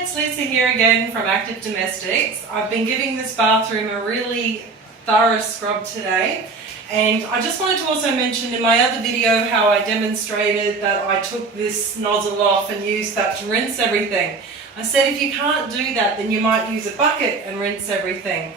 it's Lisa here again from Active Domestics. I've been giving this bathroom a really thorough scrub today, and I just wanted to also mention in my other video how I demonstrated that I took this nozzle off and used that to rinse everything. I said if you can't do that, then you might use a bucket and rinse everything.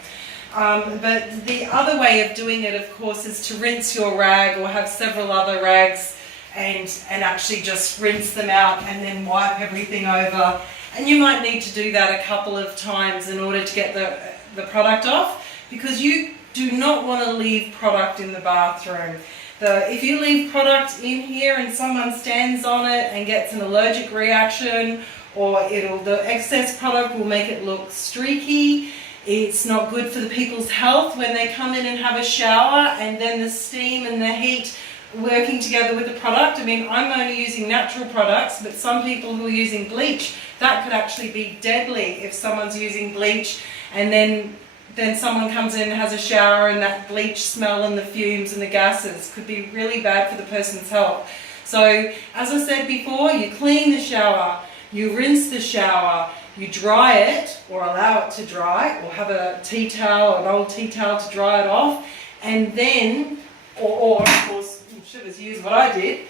But the other way of doing it, of course, is to rinse your rag or have several other rags and actually just rinse them out and then wipe everything over. And you might need to do that a couple of times in order to get the product off, because you do not want to leave product in the bathroom. If you leave product in here and someone stands on it and gets an allergic reaction, or the excess product will make it look streaky. It's not good for the people's health when they come in and have a shower, and then the steam and the heat working together with the product. I mean, I'm only using natural products, but some people who are using bleach, that could actually be deadly if someone's using bleach and then someone comes in and has a shower, and that bleach smell and the fumes and the gases could be really bad for the person's health. So, as I said before, you clean the shower, you rinse the shower, you dry it or allow it to dry, or have a tea towel, an old tea towel to dry it off, and then, or of course, you should have used what I did,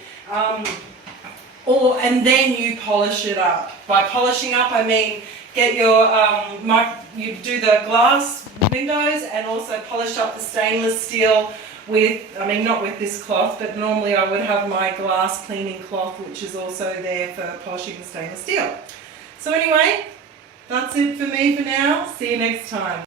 and then you polish it up. By polishing up, I mean get your, you do the glass windows and also polish up the stainless steel with, I mean not with this cloth, but normally I would have my glass cleaning cloth, which is also there for polishing the stainless steel. So anyway, that's it for me for now. See you next time.